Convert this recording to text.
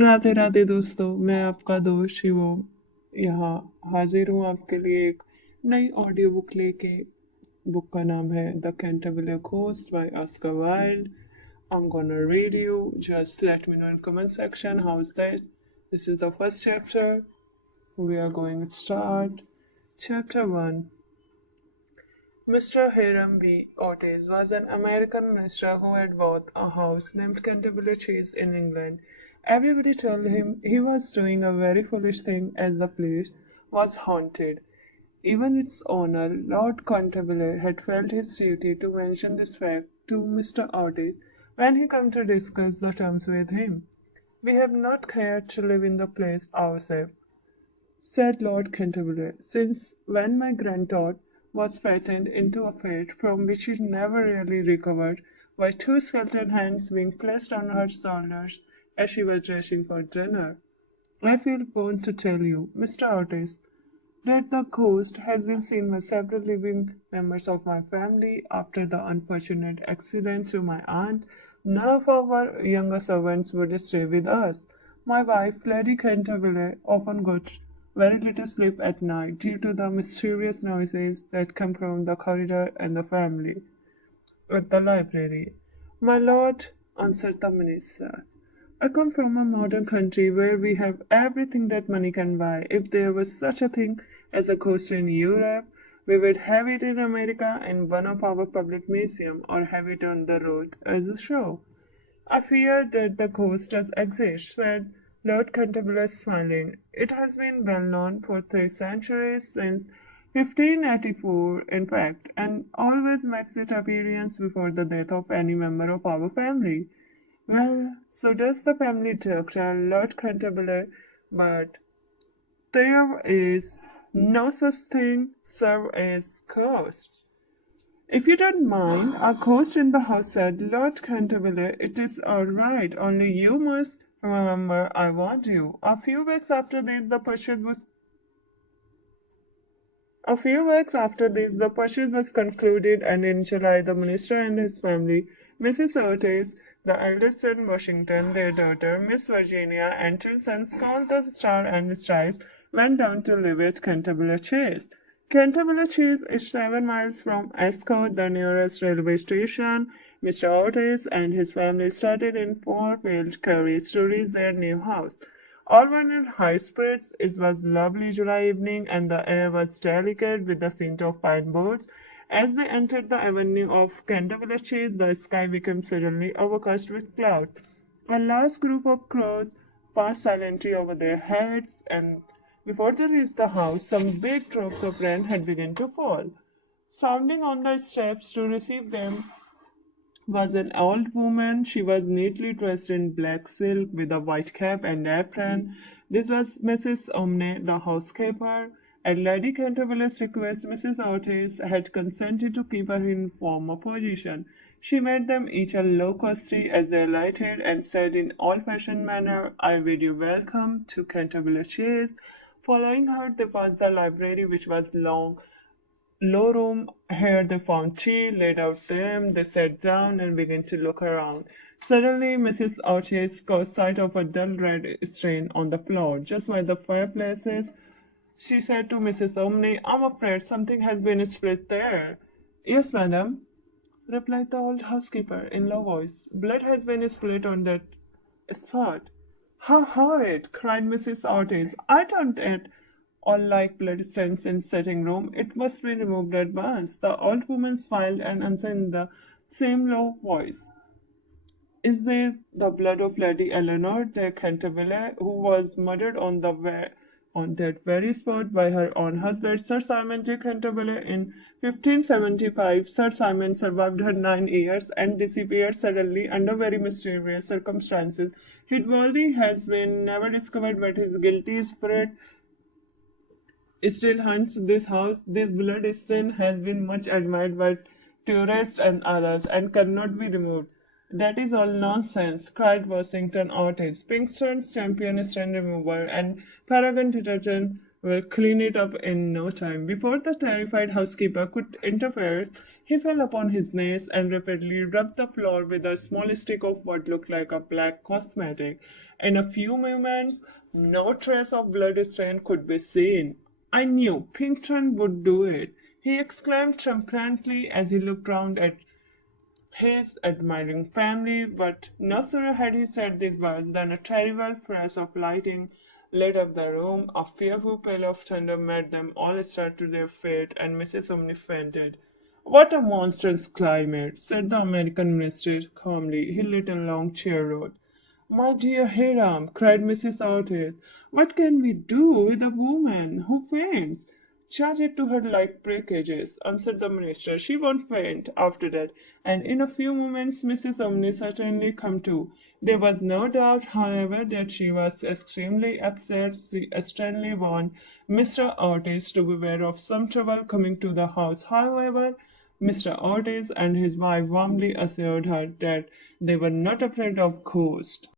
राधे राधे दोस्तों, मैं आपका दोस्त शिवम यहाँ हाजिर हूँ आपके लिए एक नई ऑडियो बुक लेके। बुक का नाम है the Canterbury ghost by Oscar Wilde. I'm gonna read you. Just let me know in comment section how's that. This is the first chapter. We are going to start. Chapter 1. Mr. Hiram B. Otis was an American minister who had bought a house named Canterbury Chase in England. Everybody told him he was doing a very foolish thing as the place was haunted. Even its owner, Lord Canterbury, had felt his duty to mention this fact to Mr. Otis when he came to discuss the terms with him. We have not cared to live in the place ourselves, said Lord Canterbury, since when my granddaughter was fattened into a fit from which she never really recovered by two skeleton hands being placed on her shoulders as she was dressing for dinner. I feel bound to tell you, Mr. Otis, that the ghost has been seen by several living members of my family after the unfortunate accident to my aunt. None of our younger servants would stay with us. My wife, Lady Canterville, often got very little sleep at night due to the mysterious noises that come from the corridor and the family at the library. My lord, answered the minister, I come from a modern country where we have everything that money can buy. If there was such a thing as a ghost in Europe, we would have it in America in one of our public museums or have it on the road as a show. I fear that the ghost does exist, said Lord Canterbury, smiling. It has been well known for 3 centuries, since 1584, in fact, and always makes its appearance before the death of any member of our family. Well, so does the family doctor, Lord Canterbury, but there is no such thing, sir, as ghost. If you don't mind, a ghost in the house, said Lord Canterbury. It is all right, only you must remember I warned you. A few weeks was concluded, and in July, the minister and his family, Mrs. Otis, the eldest son Washington, their daughter, Miss Virginia, and two sons called the Star and Stripes, went down to live at Canterbury Chase. Canterbury Chase is 7 miles from Ascot, the nearest railway station. Mr. Otis and his family started in four-wheeled carriage to reach their new house. All were in high spirits. It was a lovely July evening, and the air was delicate with the scent of fine birds. As they entered the avenue of Canterbury Chase, the sky became suddenly overcast with clouds. A large group of crows passed silently over their heads, and before they reached the house, some big drops of rain had begun to fall. Sounding on the steps to receive them was an old woman. She was neatly dressed in black silk with a white cap and apron. This was Mrs. Omne, the housekeeper. At Lady Canterbury's request, Mrs. Otis had consented to keep her in former position. She made them each a low courtesy as they alighted and said in old-fashioned manner, I bid you welcome to Canterbury Chase. Following her, there was the library, which was low room. Here they found tea laid out them. They sat down and began to look around. Suddenly, Mrs. Otis caught sight of a dull red stain on the floor, just by the fireplaces. She said to Mrs. Omni, I'm afraid something has been spilled there. Yes, madam, replied the old housekeeper in low voice. Blood has been spilled on that spot. How horrid! Cried Mrs. Otis. I don't at all like blood stains in sitting room. It must be removed at once. The old woman smiled and answered in the same low voice. Is there the blood of Lady Eleanor de Canterville, who was murdered on that very spot by her own husband, Sir Simon de Canterville, in 1575? Sir Simon survived her 9 years and disappeared suddenly under very mysterious circumstances. His body has been never discovered, but his guilty spirit still haunts this house. This blood stain has been much admired by tourists and others and cannot be removed. That is all nonsense, cried Washington Otis. Pinkston's champion stain remover and Paragon detergent will clean it up in no time. Before the terrified housekeeper could interfere, he fell upon his knees and rapidly rubbed the floor with a small stick of what looked like a black cosmetic. In a few moments, no trace of blood stain could be seen. I knew Pinkerton would do it, he exclaimed triumphantly as he looked round at his admiring family, but no sooner had he said these words than a terrible flash of lightning lit up the room. A fearful peal of thunder made them all start to their feet, and Mrs. Omni fainted. What a monstrous climate, said the American minister calmly. He lit a long chair rod. My dear Hiram, cried Mrs. Otis, what can we do with a woman who faints? Charge it to her like breakages, answered the minister. She won't faint after that, and in a few moments Mrs. Omni certainly come to. There was no doubt, however, that she was extremely upset. She sternly warned Mr. Otis to beware of some trouble coming to the house. However, Mr. Otis and his wife warmly assured her that they were not afraid of ghosts.